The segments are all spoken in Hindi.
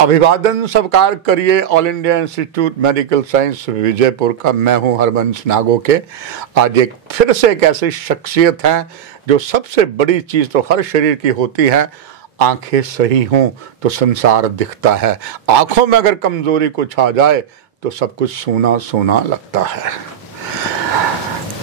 अभिवादन सत्कार करिए all India institute medical science Vijaypur का। मैं हूं हरबंश नागोके। आज एक फिर से एक ऐसी शख्सियत है जो सबसे बड़ी चीज़ तो हर शरीर की होती है, आंखें सही हों तो संसार दिखता है। आंखों में अगर कमजोरी कुछ आ जाए तो सब कुछ सूना सूना लगता है।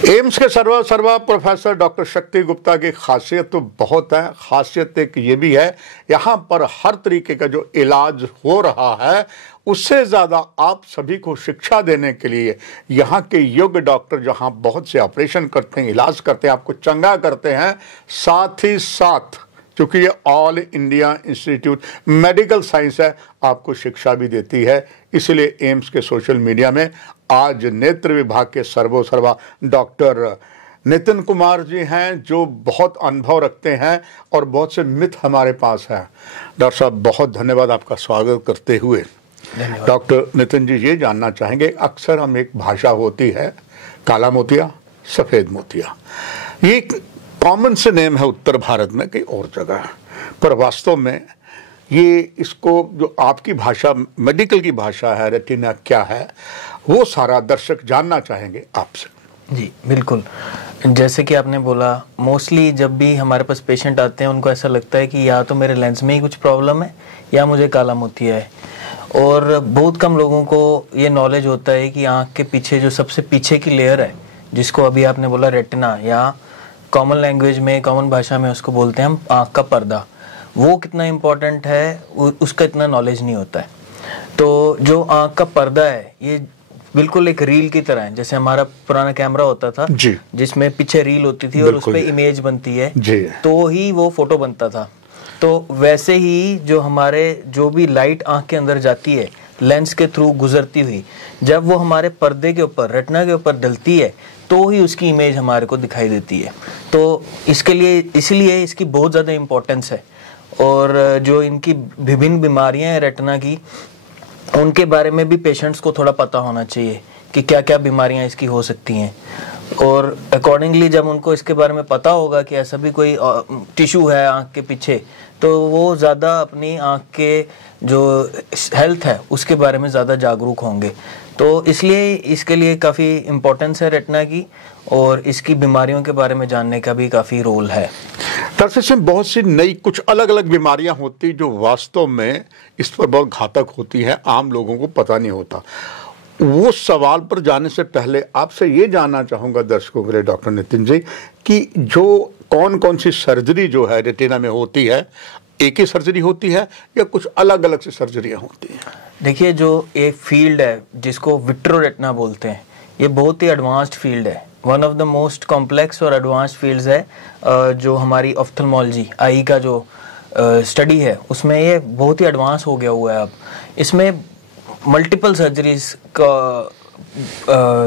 एम्स के सर्वा प्रोफेसर डॉक्टर शक्ति गुप्ता की खासियत तो बहुत है। खासियत एक ये भी है, यहाँ पर हर तरीके का जो इलाज हो रहा है उससे ज़्यादा आप सभी को शिक्षा देने के लिए यहाँ के योग्य डॉक्टर जहाँ बहुत से ऑपरेशन करते हैं, इलाज करते हैं, आपको चंगा करते हैं, साथ ही साथ क्योंकि ये all India institute medical science है, आपको शिक्षा भी देती है। इसलिए एम्स के सोशल मीडिया में आज नेत्र विभाग के सर्वा डॉक्टर नितिन कुमार जी हैं, जो बहुत अनुभव रखते हैं और बहुत से मिथ हमारे पास हैं। डॉक्टर साहब, बहुत धन्यवाद आपका स्वागत करते हुए। डॉक्टर नितिन जी, ये जानना चाहेंगे, अक्सर हम एक भाषा होती है काला मोतिया सफ़ेद मोतिया, ये कॉमन से नेम है उत्तर भारत में कई और जगह, पर वास्तव में ये इसको जो आपकी भाषा मेडिकल की भाषा है रेटिना क्या है, वो सारा दर्शक जानना चाहेंगे आपसे। जी बिल्कुल, जैसे कि आपने बोला, मोस्टली जब भी हमारे पास पेशेंट आते हैं उनको ऐसा लगता है कि या तो मेरे लेंस में ही कुछ प्रॉब्लम है या मुझे काला मोतिया है। और बहुत कम लोगों को ये नॉलेज होता है कि आँख के पीछे जो सबसे पीछे की लेयर है, जिसको अभी आपने बोला रेटिना, या कॉमन लैंग्वेज में, कॉमन भाषा में उसको बोलते हैं हम आँख का पर्दा, वो कितना इम्पोर्टेंट है उसका इतना नॉलेज नहीं होता है। तो जो आँख का पर्दा है ये बिल्कुल एक रील की तरह है। जैसे हमारा पुराना कैमरा होता था जिसमें पीछे रील होती थी और उस पर इमेज बनती है तो ही वो फोटो बनता था। तो वैसे ही जो हमारे जो भी लाइट आँख के अंदर जाती है लेंस के थ्रू गुजरती हुई, जब वो हमारे पर्दे के ऊपर, रेटिना के ऊपर डलती है तो ही उसकी इमेज हमारे को दिखाई देती है। तो इसके लिए, इसलिए इसकी बहुत ज़्यादा इम्पोर्टेंस है। और जो इनकी विभिन्न बीमारियां हैं रेटिना की, उनके बारे में भी पेशेंट्स को थोड़ा पता होना चाहिए कि क्या क्या बीमारियां इसकी हो सकती हैं। और अकॉर्डिंगली जब उनको इसके बारे में पता होगा कि ऐसा भी कोई टिश्यू है आँख के पीछे, तो वो ज़्यादा अपनी आँख के जो हेल्थ है उसके बारे में ज़्यादा जागरूक होंगे। तो इसलिए इसके लिए काफ़ी इम्पोर्टेंस है रेटिना की, और इसकी बीमारियों के बारे में जानने का भी काफ़ी रोल है। डॉक्टर साहब, बहुत सी नई कुछ अलग अलग बीमारियां होती जो वास्तव में इस पर बहुत घातक होती हैं, आम लोगों को पता नहीं होता। वो सवाल पर जाने से पहले आपसे ये जानना चाहूँगा दर्शकों के लिए डॉक्टर नितिन जी, कि जो कौन कौन सी सर्जरी जो है रेटिना में होती है, एक ही सर्जरी होती है या कुछ अलग अलग सी सर्जरियाँ होती हैं? देखिए, जो एक फील्ड है जिसको विट्रोरेटिना बोलते हैं, ये बहुत ही एडवांस्ड फील्ड है। One of the most complex और एडवांस्ड फील्ड्स है। जो हमारी ऑफ्थल्मोलॉजी आई का जो स्टडी है उसमें ये बहुत ही एडवांस हो गया हुआ है। अब इसमें मल्टीपल सर्जरीज का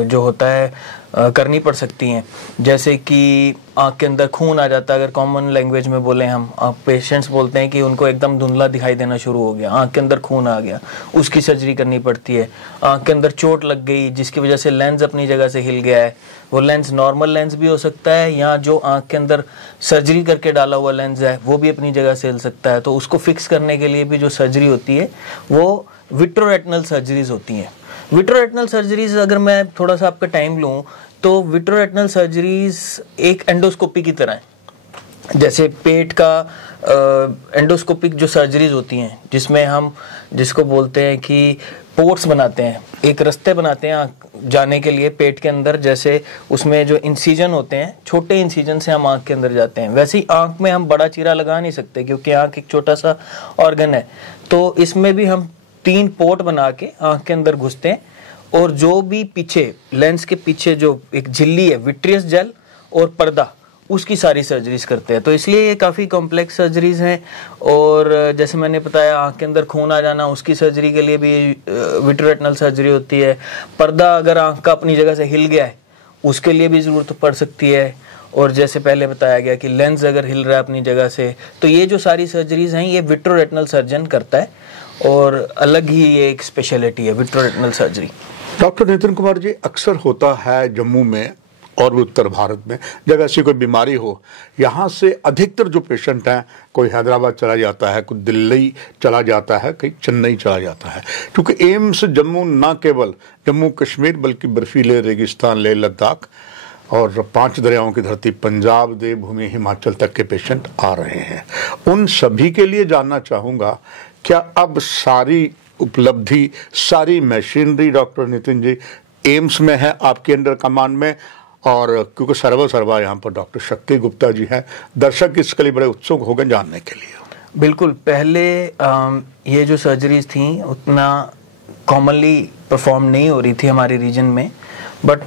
जो होता है करनी पड़ सकती हैं। जैसे कि आँख के अंदर खून आ जाता है, अगर कॉमन लैंग्वेज में बोलें हम, पेशेंट्स बोलते हैं कि उनको एकदम धुंधला दिखाई देना शुरू हो गया, आँख के अंदर खून आ गया, उसकी सर्जरी करनी पड़ती है। आँख के अंदर चोट लग गई जिसकी वजह से लेंस अपनी जगह से हिल गया है, वो लेंस नॉर्मल लेंस भी हो सकता है, या जो आँख के अंदर सर्जरी करके डाला हुआ लेंस है वो भी अपनी जगह से हिल सकता है। तो उसको फिक्स करने के लिए भी जो सर्जरी होती है वो विट्रोरेटिनल सर्जरीज होती हैं। विट्रोरेटिनल सर्जरीज, अगर मैं थोड़ा सा आपका टाइम लूँ तो विट्रोरेटिनल सर्जरीज एक एंडोस्कोपी की तरह है। जैसे पेट का एंडोस्कोपिक जो सर्जरीज होती हैं, जिसमें हम जिसको बोलते हैं कि पोर्ट्स बनाते हैं, एक रास्ते बनाते हैं जाने के लिए पेट के अंदर। जैसे उसमें जो इंसिजन होते हैं, छोटे इंसिजन से हम आँख के अंदर जाते हैं, वैसे ही आँख में हम बड़ा चीरा लगा नहीं सकते क्योंकि आँख एक छोटा सा ऑर्गन है। तो इसमें भी हम 3 पोर्ट बना के आँख के अंदर घुसते हैं, और जो भी पीछे लेंस के पीछे जो एक झिल्ली है, विट्रियस जेल और पर्दा, उसकी सारी सर्जरीज करते हैं। तो इसलिए ये काफ़ी कॉम्प्लेक्स सर्जरीज हैं। और जैसे मैंने बताया, आँख के अंदर खून आ जाना, उसकी सर्जरी के लिए भी विट्रोरेटिनल सर्जरी होती है। पर्दा अगर आँख का अपनी जगह से हिल गया है उसके लिए भी ज़रूरत पड़ सकती है। और जैसे पहले बताया गया कि लेंस अगर हिल रहा है अपनी जगह से, तो ये जो सारी सर्जरीज हैं ये विट्रोरेटिनल सर्जन करता है, और अलग ही ये एक स्पेशलिटी है विट्रोरेटिनल सर्जरी। डॉक्टर नितिन कुमार जी, अक्सर होता है जम्मू में और भी उत्तर भारत में जब ऐसी कोई बीमारी हो, यहाँ से अधिकतर जो पेशेंट हैं, कोई हैदराबाद चला जाता है, कोई दिल्ली चला जाता है, कहीं चेन्नई चला जाता है, क्योंकि एम्स जम्मू ना केवल जम्मू कश्मीर बल्कि बर्फीले रेगिस्तान, लेह लद्दाख और 5 दरियाओं की धरती पंजाब, देवभूमि, हिमाचल तक के पेशेंट आ रहे हैं। उन सभी के लिए जानना चाहूँगा, क्या अब सारी उपलब्धि, सारी machinery doctor Nitin ji AIIMS में है आपके अंडर कमांड में? और क्योंकि सर्वा यहाँ पर डॉक्टर शक्ति गुप्ता जी हैं, दर्शक इसके लिए बड़े उत्सुक हो गए जानने के लिए। बिल्कुल, पहले ये जो सर्जरीज थी उतना कॉमनली परफॉर्म नहीं हो रही थी हमारे रीजन में, बट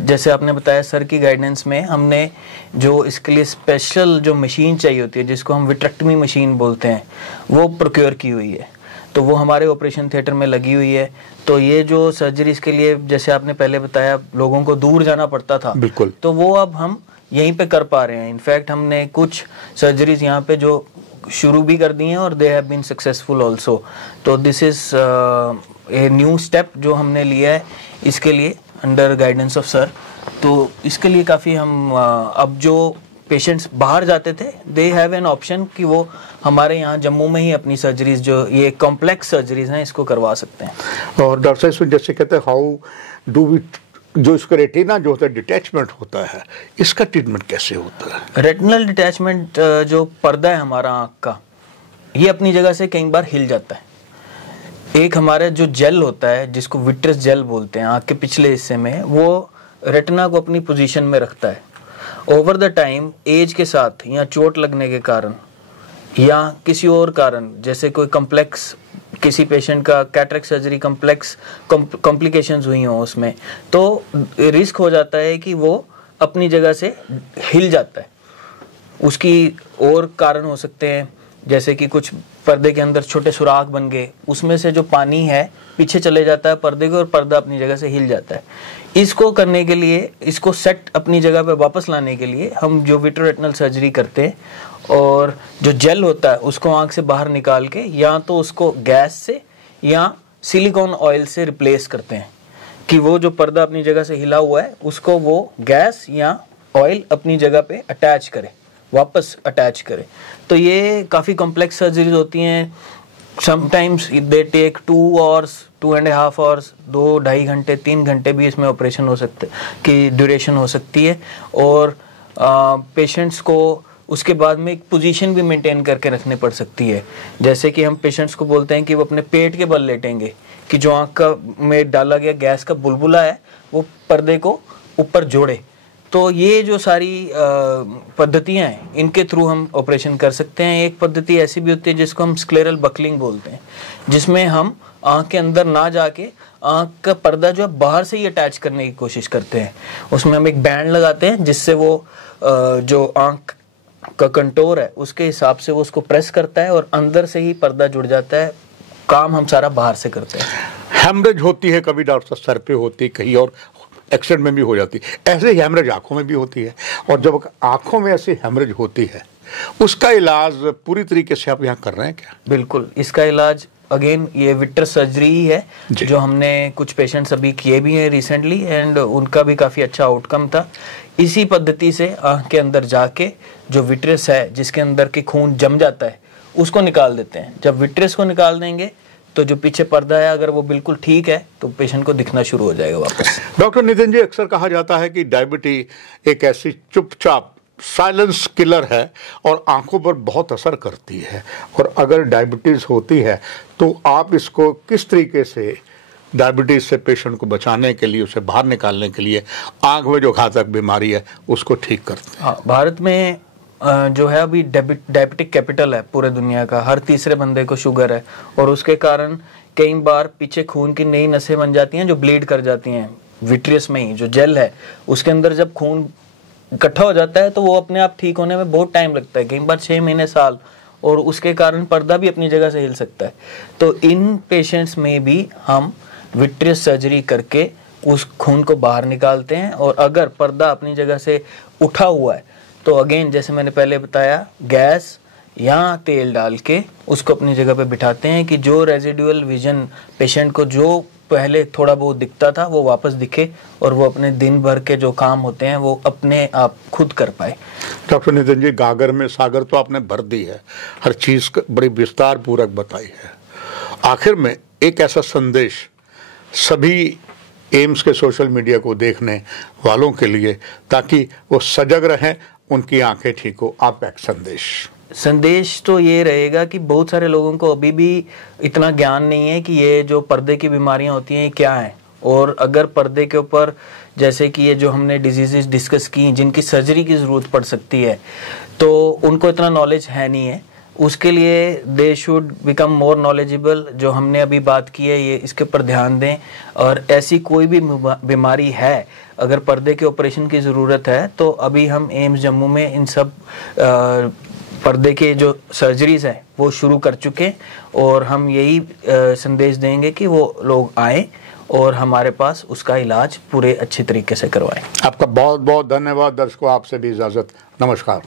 जैसे आपने बताया सर की गाइडेंस में हमने जो इसके लिए स्पेशल जो मशीन चाहिए होती है, जिसको हम विट्रेक्टमी मशीन बोलते हैं, वो प्रोक्योर की हुई है। तो वो हमारे ऑपरेशन थिएटर में लगी हुई है। तो ये जो सर्जरीज के लिए, जैसे आपने पहले बताया, लोगों को दूर जाना पड़ता था, बिल्कुल, तो वो अब हम यहीं पे कर पा रहे हैं। इनफैक्ट हमने कुछ सर्जरीज यहाँ पे जो शुरू भी कर दी हैं और they have been successful also. तो this is a new step जो हमने लिया है इसके लिए अंडर गाइडेंस ऑफ सर। तो इसके लिए काफ़ी हम अब जो पेशेंट्स बाहर जाते थे, दे हैव एन ऑप्शन कि वो हमारे यहाँ जम्मू में ही अपनी सर्जरीज, जो ये कॉम्प्लेक्स सर्जरीज हैं, इसको करवा सकते हैं। और डॉक्टर साहब जैसे कहते हैं, हाउ डू वी, जो इसका रेटिना जो होता है डिटैचमेंट होता है, इसका ट्रीटमेंट कैसे होता है? रेटिनल डिटैचमेंट जो पर्दा है हमारा आँख का, ये अपनी जगह से कई बार हिल जाता है। एक हमारा जो जेल होता है जिसको विट्रस जेल बोलते हैं आँख के पिछले हिस्से में, वो रेटिना को अपनी पोजीशन में रखता है। ओवर द टाइम, एज के साथ या चोट लगने के कारण या किसी और कारण, जैसे कोई कॉम्प्लेक्स, किसी पेशेंट का कैटरेक्ट सर्जरी कॉम्प्लेक्स कॉम्प्लिकेशंस हुई हों उसमें, तो रिस्क हो जाता है कि वो अपनी जगह से हिल जाता है। उसकी और कारण हो सकते हैं, जैसे कि कुछ पर्दे के अंदर छोटे सुराख बन गए, उसमें से जो पानी है पीछे चले जाता है पर्दे के और पर्दा अपनी जगह से हिल जाता है। इसको करने के लिए, इसको सेट अपनी जगह पे वापस लाने के लिए हम जो विट्रोरेटिनल सर्जरी करते हैं, और जो जेल होता है उसको आंख से बाहर निकाल के या तो उसको गैस से या सिलिकॉन ऑयल से रिप्लेस करते हैं कि वो जो पर्दा अपनी जगह से हिला हुआ है उसको वो गैस या ऑयल अपनी जगह पे अटैच करे, वापस अटैच करे। तो ये काफ़ी कॉम्प्लेक्स सर्जरीज होती हैं। Sometimes they take 2 hours, 2.5 hours, 2-2.5 घंटे, 3 घंटे भी इसमें ऑपरेशन हो सकते की ड्यूरेशन हो सकती है। और पेशेंट्स को उसके बाद में एक पोजीशन भी मेंटेन करके रखनी पड़ सकती है। जैसे कि हम पेशेंट्स को बोलते हैं कि वो अपने पेट के बल लेटेंगे, कि जो आँख का में डाला गया गैस का बुलबुला है वो पर्दे को ऊपर जोड़े। तो ये जो सारी पद्धतियाँ हैं, इनके थ्रू हम ऑपरेशन कर सकते हैं। एक पद्धति ऐसी भी होती है जिसको हम स्क्लेरल बकलिंग बोलते हैं, जिसमें हम आँख के अंदर ना जाके आँख का पर्दा जो है बाहर से ही अटैच करने की कोशिश करते हैं। उसमें हम एक बैंड लगाते हैं जिससे वो जो आँख का कंटोर है उसके हिसाब से वो उसको प्रेस करता है और अंदर से ही पर्दा जुड़ जाता है। काम हम सारा बाहर से करते हैं। हेमरेज होती है कभी डॉक्टर साहब, सर पे होती है, कहीं और एक्सीडेंट में भी हो जाती है। ऐसे ही हेमरेज आंखों में भी होती है, और जब आंखों में ऐसी हेमरेज होती है उसका इलाज पूरी तरीके से आप यहाँ कर रहे हैं क्या? बिल्कुल, इसका इलाज अगेन ये विट्रस सर्जरी ही है, जो हमने कुछ पेशेंट्स अभी किए भी हैं रिसेंटली, एंड उनका भी काफ़ी अच्छा आउटकम था। इसी पद्धति से आँख के अंदर जाके जो विट्रस है, जिसके अंदर के खून जम जाता है, उसको निकाल देते हैं। जब विट्रस को निकाल देंगे तो जो पीछे पर्दा है अगर वो बिल्कुल ठीक है तो पेशेंट को दिखना शुरू हो जाएगा वापस। डॉक्टर नितिन जी, अक्सर कहा जाता है कि डायबिटीज एक ऐसी चुपचाप साइलेंस किलर है और आंखों पर बहुत असर करती है, और अगर डायबिटीज होती है तो आप इसको किस तरीके से डायबिटीज से पेशेंट को बचाने के लिए, उसे बाहर निकालने के लिए, आंख में जो घातक बीमारी है उसको ठीक करते हैं? हाँ, भारत में जो है अभी डायबिटिक कैपिटल है पूरे दुनिया का। हर तीसरे बंदे को शुगर है, और उसके कारण कई बार पीछे खून की नई नसें बन जाती हैं जो ब्लीड कर जाती हैं। विट्रियस में ही जो जेल है उसके अंदर जब खून इकट्ठा हो जाता है तो वो अपने आप ठीक होने में बहुत टाइम लगता है, कई बार 6 महीने, साल, और उसके कारण पर्दा भी अपनी जगह से हिल सकता है। तो इन पेशेंट्स में भी हम विट्रियस सर्जरी करके उस खून को बाहर निकालते हैं, और अगर पर्दा अपनी जगह से उठा हुआ है तो अगेन जैसे मैंने पहले बताया, गैस या तेल डाल के उसको अपनी जगह पे बिठाते हैं कि जो रेजिडुअल विजन पेशेंट को जो पहले थोड़ा बहुत दिखता था वो वापस दिखे और वो अपने दिन भर के जो काम होते हैं वो अपने आप खुद कर पाए। डॉक्टर नितिन जी, गागर में सागर तो आपने भर दी है, हर चीज़ बड़ी विस्तार पूर्वक बताई है। आखिर में एक ऐसा संदेश सभी एम्स के सोशल मीडिया को देखने वालों के लिए, ताकि वो सजग रहें, उनकी आंखें ठीक हो, आप एक संदेश तो ये रहेगा कि बहुत सारे लोगों को अभी भी इतना ज्ञान नहीं है कि ये जो पर्दे की बीमारियां होती हैं ये क्या है, और अगर पर्दे के ऊपर जैसे कि ये जो हमने डिजीजेस डिस्कस की जिनकी सर्जरी की ज़रूरत पड़ सकती है, तो उनको इतना नॉलेज है नहीं है। उसके लिए they should become more knowledgeable. जो हमने अभी बात की है ये इसके ऊपर ध्यान दें, और ऐसी कोई भी बीमारी है, अगर पर्दे के ऑपरेशन की ज़रूरत है तो अभी हम एम्स जम्मू में इन सब पर्दे के जो सर्जरीज है वो शुरू कर चुके, और हम यही संदेश देंगे कि वो लोग आए और हमारे पास उसका इलाज पूरे अच्छे तरीके से करवाएं। आपका बहुत बहुत धन्यवाद। दर्शकों, आपसे भी इजाज़त। नमस्कार।